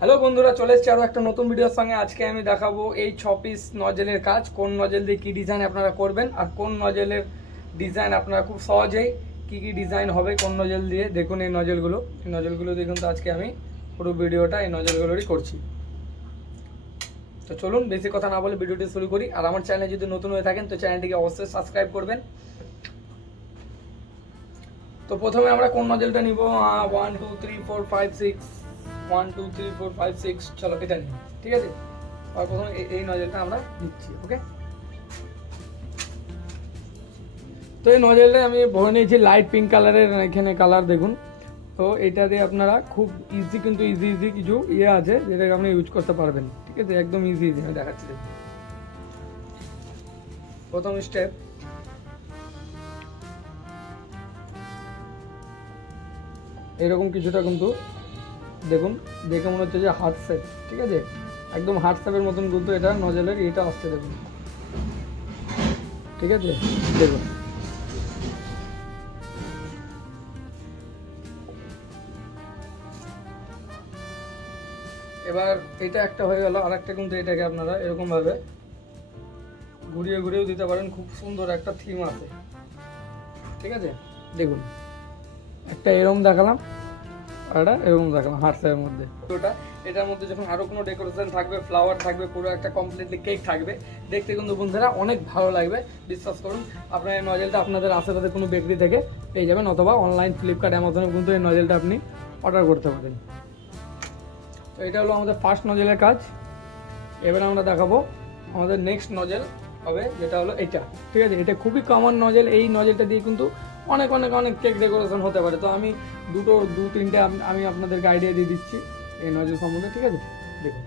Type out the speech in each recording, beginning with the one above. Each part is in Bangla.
হ্যালো বন্ধুরা, চলে এসেছি আরও একটা নতুন ভিডিওর সঙ্গে। আজকে আমি দেখাবো এই ছ পিস নজেলের কাজ, কোন নজেল দিয়ে কী ডিজাইন আপনারা করবেন আর কোন নজেলের ডিজাইন আপনারা খুব সহজেই কী কী ডিজাইন হবে, কোন নজেল দিয়ে। দেখুন এই নজেলগুলো এই নজেলগুলো দেখুন তো আজকে আমি পুরো ভিডিওটা এই নজেলগুলোরই করছি। তো চলুন, বেশি কথা না বলে ভিডিওটি শুরু করি। আর আমার চ্যানেলে যদি নতুন হয়ে থাকেন, তো চ্যানেলটিকে অবশ্যই সাবস্ক্রাইব করবেন। তো প্রথমে আমরা কোন নজেলটা নিব? One two three four five six one two three four five six চলো এটা নিই, ঠিক আছে? আর প্রথমে এই- নজেলটা আমরা নিচ্ছি ওকে তো এই নজেলটা আমি ভরে নিয়েছি লাইট পিঙ্ক কালারের এখানে কালার দেখুন। তো এটা দিয়ে আপনারা খুব ইজি কিন্তু ইজি ইজি কিছু ইয়ে আছে যেটাকে আপনি ইউজ করতে পারবেন, ঠিক আছে? একদম ইজি ইজি আমি দেখাচ্ছি প্রথম স্টেপ এরকম কিছুটা কিন্তু দেখুন, দেখে মনে হচ্ছে যে হার্ট শেপ ঠিক আছে? একদম হার্ট শেপের মতন কিন্তু এটা নজলের এটা আসছে, দেখুন। ঠিক আছে? দেখুন। এবার এটা একটা হয়ে গেল আর একটা কিন্তু এটাকে আপনারা এরকমভাবে ঘুরিয়ে ঘুরিয়েও দিতে পারেন, খুব সুন্দর একটা থিম আছে। ঠিক আছে? দেখুন। একটা এরকম দেখালাম। আর একটা এরকম দেখালাম হার্টসের মধ্যে। ওটা এটার মধ্যে যখন আরও কোনো ডেকোরেশন থাকবে ফ্লাওয়ার থাকবে, পুরো একটা কমপ্লিটলি কেক থাকবে, দেখতে কিন্তু বন্ধুরা অনেক ভালো লাগবে, বিশ্বাস করুন। আপনার এই নজেলটা আপনাদের আশেপাশে কোনো বেকারি থেকে পেয়ে যাবেন, অথবা অনলাইন ফ্লিপকার্ট অ্যামাজনে কিন্তু এই নজেলটা আপনি অর্ডার করতে পারেন। তো এটা হলো আমাদের ফার্স্ট নজেলের কাজ। এবার আমরা দেখাবো আমাদের নেক্সট নজেল হবে, যেটা হলো এটা। ঠিক আছে, এটা খুবই কমন নজেল এই নজেলটা দিয়ে কিন্তু অনেক অনেক অনেক কেক ডেকোরেশন হতে পারে। তো আমি দুটো, দু, তিনটে আমি আপনাদেরকে আইডিয়া দিয়ে দিচ্ছি এই নজেল সম্বন্ধে, ঠিক আছে? দেখুন।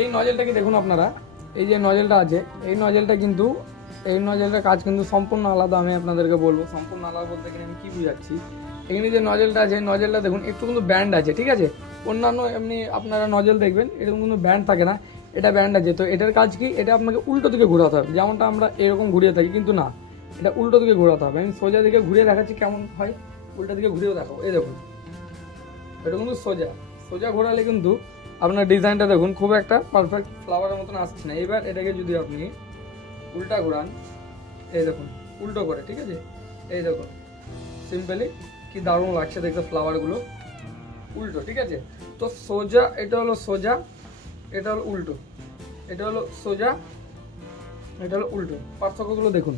এই নজেলটাকে দেখুন আপনারা? এই যে নজেলটা আছে, এই নজেলটা কিন্তু, এই নজেলটার কাজ কিন্তু সম্পূর্ণ আলাদা আমি আপনাদেরকে বলব। সম্পূর্ণ আলাদা বলতে গেলে আমি কী বুঝাচ্ছি? এখানে যে নজেলটা আছে নজেলটা দেখুন, একটু কিন্তু ব্যান্ড আছে, ঠিক আছে? অন্যান্য এমনি আপনারা নজেল দেখবেন, এরকম কিন্তু ব্যান্ড থাকে না। এটা ব্যান্ড আছে। তো এটার কাজ কি? এটা আপনাকে উল্টো দিকে ঘোরাতে হবে। যেমনটা আমরা এরকম ঘুরিয়ে থাকি, কিন্তু না। এটা উল্টো দিকে ঘোরাতে হবে। আমি সোজা দিকে ঘুরিয়ে দেখাচ্ছি কেমন হয়। উল্টো দিকে ঘুরিয়েও দেখো এই দেখুন। এটা কিন্তু সোজা। সোজা ঘোরালে কিন্তু আপনার ডিজাইনটা দেখুন, খুব একটা পারফেক্ট ফ্লাওয়ারের মতন আসছে না। এবার এটাকে যদি আপনি উল্টা ঘোরান, এই দেখুন, উল্টো করে, ঠিক আছে? এই দেখুন সিম্পলি কি দারুণ লাগছে দেখতে ফ্লাওয়ারগুলো উল্টো, ঠিক আছে? তো সোজা, এটা হলো সোজা। এটা হলো উল্টো। এটা হলো সোজা, এটা হলো উল্টো। পার্থক্যগুলো দেখুন।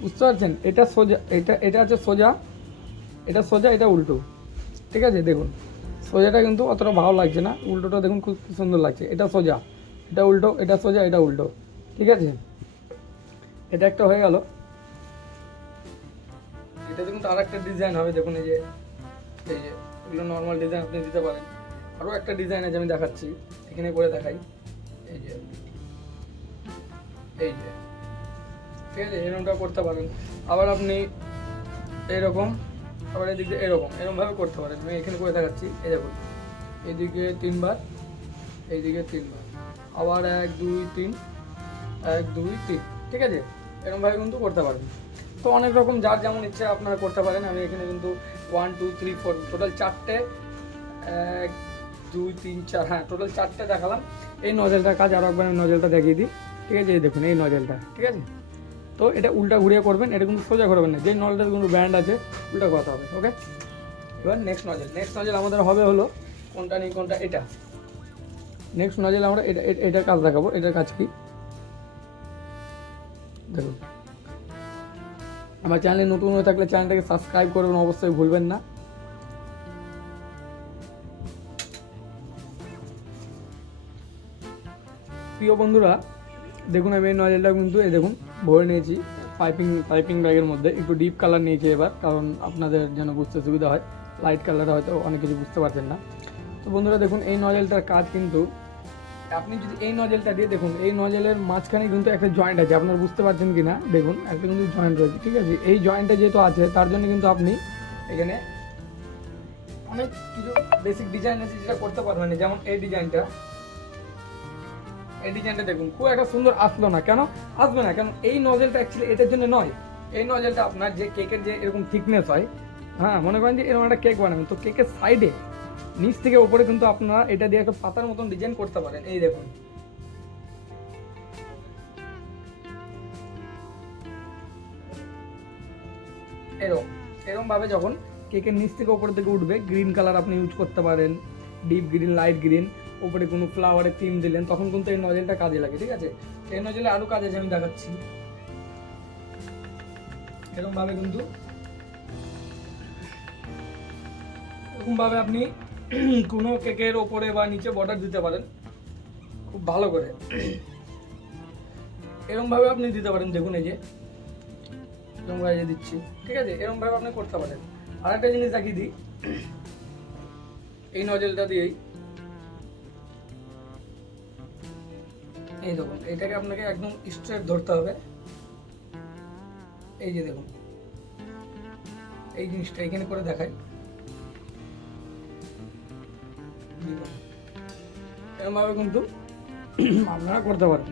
বুঝতে পারছেন? এটা সোজা, এটা এটা আছে সোজা, এটা সোজা, এটা উল্টো। ঠিক আছে? দেখুন, সোজাটা কিন্তু অতটা ভালো লাগছে না। উল্টোটা দেখুন খুব সুন্দর লাগছে। এটা সোজা, এটা উল্টো, এটা সোজা, এটা উল্টো। ঠিক আছে? এটা একটা হয়ে গেল। এটা দেখুন আর একটা ডিজাইন হবে। দেখুন এই যে এই যে, এগুলো নর্মাল ডিজাইন আপনি দিতে পারেন। আরও একটা ডিজাইন আছে আমি দেখাচ্ছি, এখানে করে দেখাই। এই যে এই যে। ঠিক আছে, এরকমটা করতে পারেন। আবার আপনি এরকম, আবার এদিকে এরকম, এরকমভাবে করতে পারেন। আমি এখানে করে দেখাচ্ছি, এই দেখুন। এদিকে তিনবার, এইদিকে তিনবার। আবার এক, দুই, তিন, এক, দুই, তিন। ঠিক আছে? এরকমভাবে কিন্তু করতে পারেন। তো অনেক রকম, যার যেমন ইচ্ছে আপনারা করতে পারেন। আমি এখানে কিন্তু one two three four total চারটে, এক দুই, তিন, চার হ্যাঁ টোটাল চারটে দেখালাম। এই নজেলটার কাজ আরও একবার আমি নজেলটা দেখিয়ে দিই। ঠিক আছে, এই দেখুন, এই নজেলটা ঠিক আছে? তো এটা উল্টা ঘুরিয়ে করবেন, এটা কিন্তু সোজা করবেন না। যে নলটার কিন্তু ব্যান্ড আছে, উল্টা কথা হবে ওকে এবার নেক্সট নজেল নেক্সট নজেল আমাদের হবে হলো, কোনটা নেই, কোনটা এটা? নেক্সট নজেল আমরা এটা- এটার কাজ দেখাবো, এটার কাজ কি? দেখুন। আমার চ্যানেলে নতুন হয়ে থাকলে চ্যানেলটাকে সাবস্ক্রাইব করবেন, অবশ্যই ভুলবেন না। প্রিয় বন্ধুরা, দেখুন আমি এই নজেলটা কিন্তু, এই দেখুন, ভরে নিয়েছি পাইপিং পাইপিং ব্যাগের মধ্যে। একটু ডিপ কালার নিয়েছি এবার, কারণ আপনাদের যেন বুঝতে সুবিধা হয়। লাইট কালার হয়তো অনেক কিছু বুঝতে পারছেন না। তো বন্ধুরা, দেখুন, এই নজেলটার কাজ কিন্তু, আপনি যদি এই নজেলটা দিয়ে, দেখুন, এই নজেলের মাঝখানে কিন্তু একটা জয়েন্ট আছে। আপনারা বুঝতে পারছেন কি না দেখুন, একটা কিন্তু জয়েন্ট রয়েছে, ঠিক আছে? এই জয়েন্টটা যেহেতু আছে, তার জন্য কিন্তু আপনি এখানে অনেক কিছু বেসিক ডিজাইন আছে যেটা করতে পারবেন। যেমন এই ডিজাইনটা এই ডিজাইনটা দেখুন, খুব একটা সুন্দর আসলো না। কেন? আসবে না, কেন? এই নজেলটা অ্যাকচুয়ালি এটার জন্য নয়। এই নজেলটা আপনার যে কেকের যে এরকম থিকনেস হয় হ্যাঁ মনে করেন যে এরকম একটা কেক বানাবেন। তো কেকের সাইডে নিচ থেকে উপরে কিন্তু আপনারা এটা দিয়ে একটা পাতার মতন ডিজাইন করতে পারেন। এই দেখুন। এরকম এরকম ভাবে যখন কেকের নিচ থেকে উপরের দিকে উঠবে গ্রিন কালার আপনি ইউজ করতে পারেন। ডিপ গ্রিন লাইট গ্রিন উপরে কোনো ফ্লাওয়ারের থিম দিলেন, তখন কিন্তু এই নজেলটা কাজে লাগে, ঠিক আছে? এই নজেলে আরও কাজ আছে, আমি দেখাচ্ছি। এরকম ভাবে কিন্তু এরকম ভাবে আপনি কোনো কেকের ওপরে বা নিচে বর্ডার দিতে পারেন, খুব ভালো করে। এরকম ভাবে আপনি দিতে পারেন, দেখুন এই যে এরকম ভাবে দিচ্ছি, ঠিক আছে? এরকম ভাবে আপনি করতে পারেন। আর একটা জিনিস দেখিয়ে দিই, এই নজলটা দিয়েই এই দেখুন, এটাকে আপনাকে একদম স্ট্রেট ধরতে হবে। এই যে দেখুন, এই জিনিসটা এখানে করে দেখাই। এরকমভাবে কিন্তু আপনারা করতে পারেন।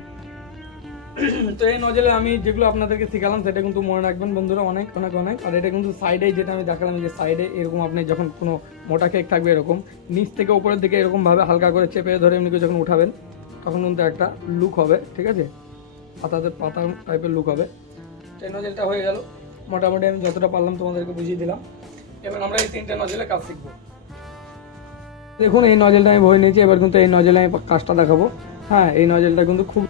তো এই নজলে আমি যেগুলো আপনাদেরকে শেখালাম, সেটা কিন্তু মনে রাখবেন বন্ধুরা, অনেক অনেক অনেক। আর এটা কিন্তু সাইডে যেটা আমি দেখালাম, যে সাইডে এরকম আপনি যখন কোনো মোটা কেক থাকবে এরকম, নিচ থেকে উপরের দিকে এরকমভাবে হালকা করে চেপে ধরে এমনি যখন উঠাবেন তখন কিন্তু একটা লুক হবে, ঠিক আছে? পাতাতে পাতা টাইপের লুক হবে। এই নজলটা হয়ে গেল। মোটামুটি আমি যতটা পারলাম তোমাদেরকে বুঝিয়ে দিলাম। এবার আমরা এই তিনটে নজলে কাজ শিখব। দেখুন, এই নজেলটা আমি বই নিয়েছি। এবার কিন্তু এই নজেলে আমি কাজটা দেখাবো। হ্যাঁ এই নজেলটা কিন্তু খুব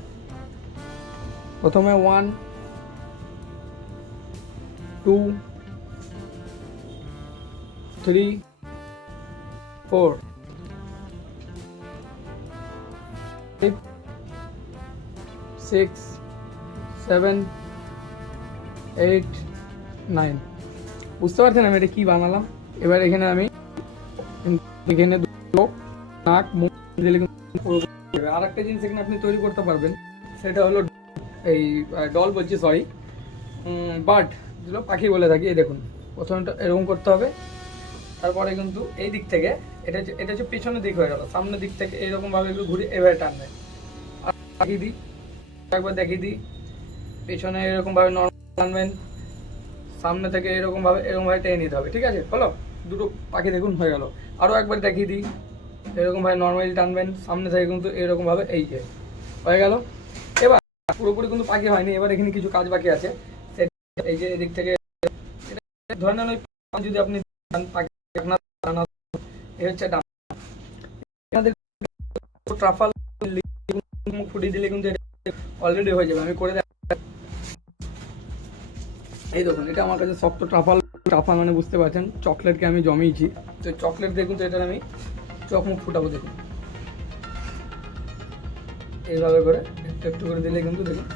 প্রথমে one two three four five six seven eight nine বুঝতে পারছেন আমি এটা কি বানালাম? এবার এখানে আমি এখানে নাক। আর একটা জিনিস এখানে আপনি তৈরি করতে পারবেন, সেটা হলো এই ডল বলছি সরি বার্ড যেগুলো পাখি বলে থাকি, এই দেখুন। প্রথমটা এরকম করতে হবে। তারপরে কিন্তু এই দিক থেকে এটা এটা হচ্ছে পিছনের দিক হয়ে গেল। সামনের দিক থেকে এইরকম ভাবে একটু ঘুরে এভাবে টানবে। দেখিয়ে দিই। একবার দেখিয়ে দিই। পেছনে এরকম ভাবে নর্মাল টানবেন। সামনে থেকে এরকম ভাবে এরকম ভাবে টেনে নিতে হবে। ঠিক আছে? হলো? দুটো পাখি দেখুন, হয়ে গেল। আরও একবার দেখিয়ে দিই। এরকম ভাবে নর্মালি টানবেন। সামনে থেকে কিন্তু এরকম ভাবে এই যে। হয়ে গেল? এবার পুরোপুরি কিন্তু পাখি হয়নি। এবার এখানে কিছু কাজ বাকি আছে। এই যে এদিক থেকে এটা ধরে নেন ওই যদি আপনি পাখি আমি মানে বুঝতে পারছেন, চকলেটকে আমি জমিয়েছি। তো চকলেট দেখুন তো এটা আমি চোখ মুখ ফুটাবো, দেখুন। এইভাবে করে একটু একটু করে দিলে কিন্তু দেখুন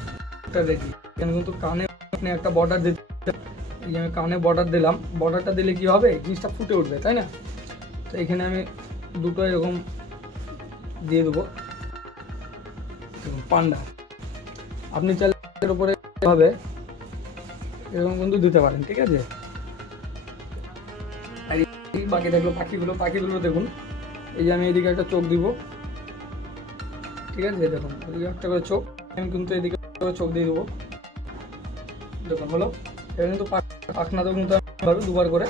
কিন্তু কানে আপনি একটা বর্ডার দিতে এই যে আমি কানে বর্ডার দিলাম। বর্ডারটা দিলে কি হবে? জিনিসটা ফুটে উঠবে, তাই না? তো এখানে আমি দুটো এরকম দিয়ে দেবো। পান্ডা। আপনি চাইলে এর উপরে হবে, এরকম কিন্তু দিতে পারেন, ঠিক আছে? বাকি থাকল পাখিগুলো পাখিগুলো দেখুন। এই যে আমি এদিকে একটা চোখ দিব। ঠিক আছে, দেখুন, এদিকে একটা করে চোখ। আমি কিন্তু এদিকে চোখ দিয়ে দেবো। দেখুন, হলো? এবার কিন্তু পাখনাতেও কিন্তু আমি দুবার করে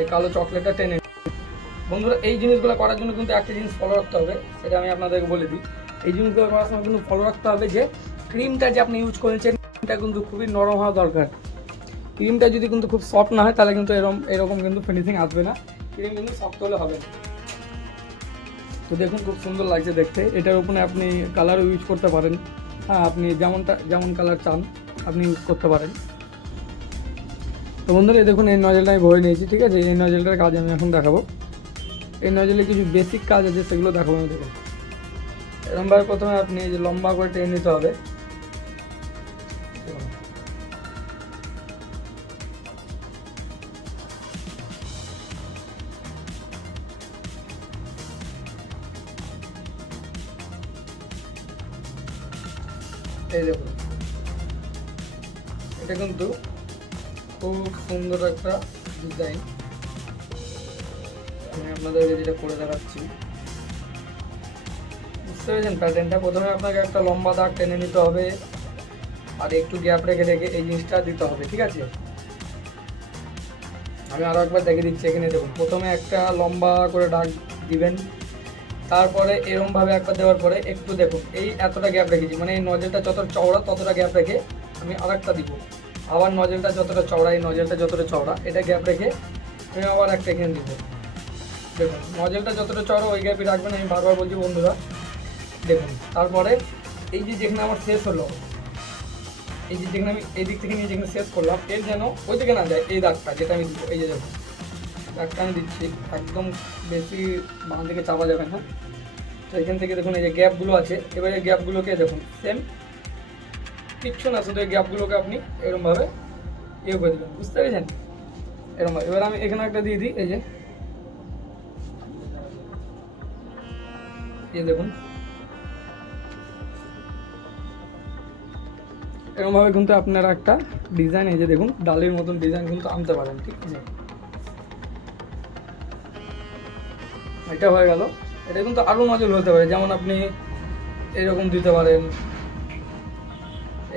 এই কালো চকলেটটা টেনে বন্ধুরা, এই জিনিসগুলো করার জন্য কিন্তু একটা জিনিস ফলো রাখতে হবে, সেটা আমি আপনাদেরকে বলে দিই। এই জিনিসগুলো করার সময় কিন্তু ফলো রাখতে হবে যে ক্রিমটা যে আপনি ইউজ করেছেন ক্রিমটা কিন্তু খুবই নরম হওয়া দরকার। ক্রিমটা যদি কিন্তু খুব সফট না হয়, তাহলে কিন্তু এরকম এরকম কিন্তু ফিনিশিং আসবে না। ক্রিম কিন্তু সফট হলে হবে তো দেখুন, খুব সুন্দর লাগছে দেখতে। এটার উপরে আপনি কালারও ইউজ করতে পারেন। হ্যাঁ আপনি যেমনটা, যেমন কালার চান, আপনি ইউজ করতে পারেন। তো বন্ধুরা, এই দেখুন, এই নজলটা আমি ভরে নিয়েছি, ঠিক আছে? এই নজলটার কাজ আমি এখন দেখাবো। এই নজলে কিছু বেসিক কাজ আছে, সেগুলো দেখাবো আমি দেখুন এরকমভাবে প্রথমে আপনি যে লম্বা করে টেনে নিতে হবে। এই দেখুন। এটা কিন্তু খুব সুন্দর একটা ডিজাইন। আমি আপনাদেরকে যেটা করে দেখাচ্ছি। বুঝতে পেরেছেন? প্যাটার্নটা প্রথমে আপনাকে একটা লম্বা দাগ টেনে নিতে হবে আর একটু গ্যাপ রেখে রেখে এই জিনিসটা দিতে হবে, ঠিক আছে? আমি আরও একবার দেখে দিচ্ছি এখানে, দেখুন। প্রথমে একটা লম্বা করে ডাক দিবেন। তারপরে এরমভাবে একবার দেওয়ার পরে একটু দেখুন, এই এতটা গ্যাপ রেখেছি। মানে এই নজলটা যত চওড়া, ততটা গ্যাপ রেখে আমি আরেকটা দিব। আবার নজলটা যতটা চওড়া, এই নজলটা যতটা চওড়া, এটা গ্যাপ রেখে আমি আবার একটা এখানে দিব। দেখুন, নজলটা যতটা চওড়া, ওই গ্যাপই রাখবেন। আমি বারবার বলছি, বন্ধুরা, দেখুন, তারপরে এই যে যেখানে আমার শেষ হলো, এই যে যেখানে আমি এই দিক থেকে নিয়ে যেখানে শেষ করলাম, এর যেন ওই দিকে না যায়, এই দাগটা যেটা আমি দিব, এই যে দেখুন, দাগটা আমি দিচ্ছি, একদম বেশি বাঁ দিকে চাপা যাবে না। তো এখান থেকে দেখুন, এই যে গ্যাপগুলো আছে, এবারে গ্যাপগুলোকে দেখুন সেম কিচ্ছু না, শুধু এই গ্যাপগুলোকে আপনি এরকমভাবে ইয়ে করে দেবেন। বুঝতে পেরেছেন? এরকমভাবে এবার আমি এখানে একটা দিয়ে দিই, এই যে। দেখুন। এরকমভাবে কিন্তু আপনারা একটা ডিজাইন, এই যে দেখুন, ডালের মতন ডিজাইন কিন্তু আনতে পারেন, ঠিক আছে? এটা হয়ে গেল। এটা কিন্তু আরও নজর হতে পারে, যেমন আপনি এরকম দিতে পারেন।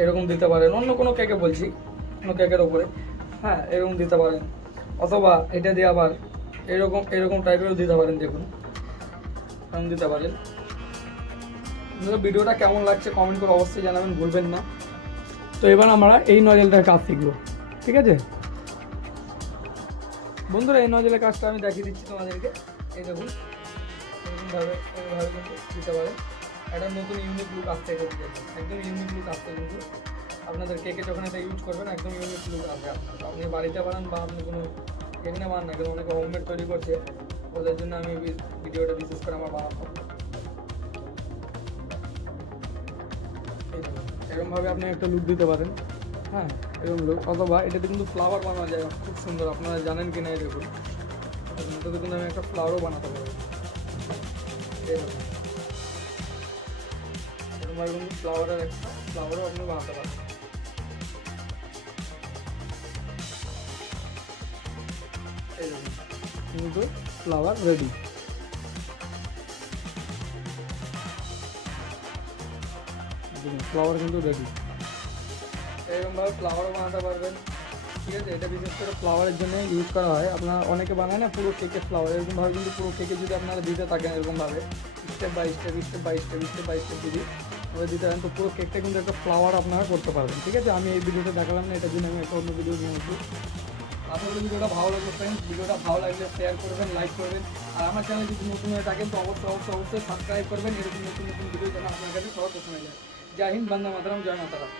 এরকম দিতে পারেন। অন্য কোনো কেকে বলছি কোনো কেকের ওপরে হ্যাঁ এরকম দিতে পারেন। অথবা এটা দিয়ে আবার এরকম এরকম টাইপেরও দিতে পারেন, দেখুন। এরকম দিতে পারেন। ভিডিওটা কেমন লাগছে কমেন্ট করে অবশ্যই জানাবেন, ভুলবেন না। তো এবার আমরা এই নজেলটার কাজ শিখব, ঠিক আছে? বন্ধুরা, এই নজলের কাজটা আমি দেখিয়ে দিচ্ছি তোমাদেরকে। এই দেখুন, এরকমভাবে এরকমভাবে কিন্তু দিতে পারেন। একটা নতুন ইউনিক লুক আসতে দিতে একদম ইউনিক লুক আসতে কিন্তু। আপনাদের কেকে যখন এটা ইউজ করবেন, একদম ইউনিক লুক আসবে আপনি বাড়িতে বানান বা আপনি কোনো এখানে বানান না কেন, অনেকে হোমমেড তৈরি করছে। ওদের জন্য আমি ভিডিওটা বিশেষ করে আমার বানাবো। এরকমভাবে আপনি একটা লুক দিতে পারেন। হ্যাঁ এরকম লুক অথবা এটাতে কিন্তু ফ্লাওয়ার বানানো যায়। খুব সুন্দর। আপনারা জানেন কি না দেখুন। এটাতে কিন্তু আমি একটা ফ্লাওয়ারও বানাতে পারব। এই এরকমভাবে কিন্তু ফ্লাওয়ারের একটা ফ্লাওয়ারও আপনি বানাতে পারেন কিন্তু ফ্লাওয়ার রেডি ফ্লাওয়ার কিন্তু রেডি এরকমভাবে ফ্লাওয়ারও বানাতে পারবেন। ঠিক আছে, এটা বিশেষ করে ফ্লাওয়ারের জন্য ইউজ করা হয়। আপনারা অনেকে বানায় না পুরো কেকের ফ্লাওয়ার এরকমভাবে কিন্তু পুরো কেকে যদি আপনারা দিতে থাকেন এরকমভাবে step by step step by step step by step যদি ওই দিতে পারেন। তো পুরো কেকটা কিন্তু একটা ফ্লাওয়ার আপনারা করতে পারবেন, ঠিক আছে? আমি এই ভিডিওটা দেখালাম না, এটার জন্য আমি একটা অন্য ভিডিও নিয়েছি আশা করি ভিডিওটা ভালো লাগবে ফ্রেন্ডস ভিডিওটা ভালো লাগলে শেয়ার করবেন লাইক করবেন। আর আমার চ্যানেল যদি নতুন হয়ে থাকেন, তো অবশ্যই অবশ্যই অবশ্যই সাবস্ক্রাইব করবেন। এরকম নতুন নতুন ভিডিও যেন আপনার কাছে সবার প্রথমে যায়। জয় হিন্দ, বন্দে মাতারাম, জয় মাতারাম।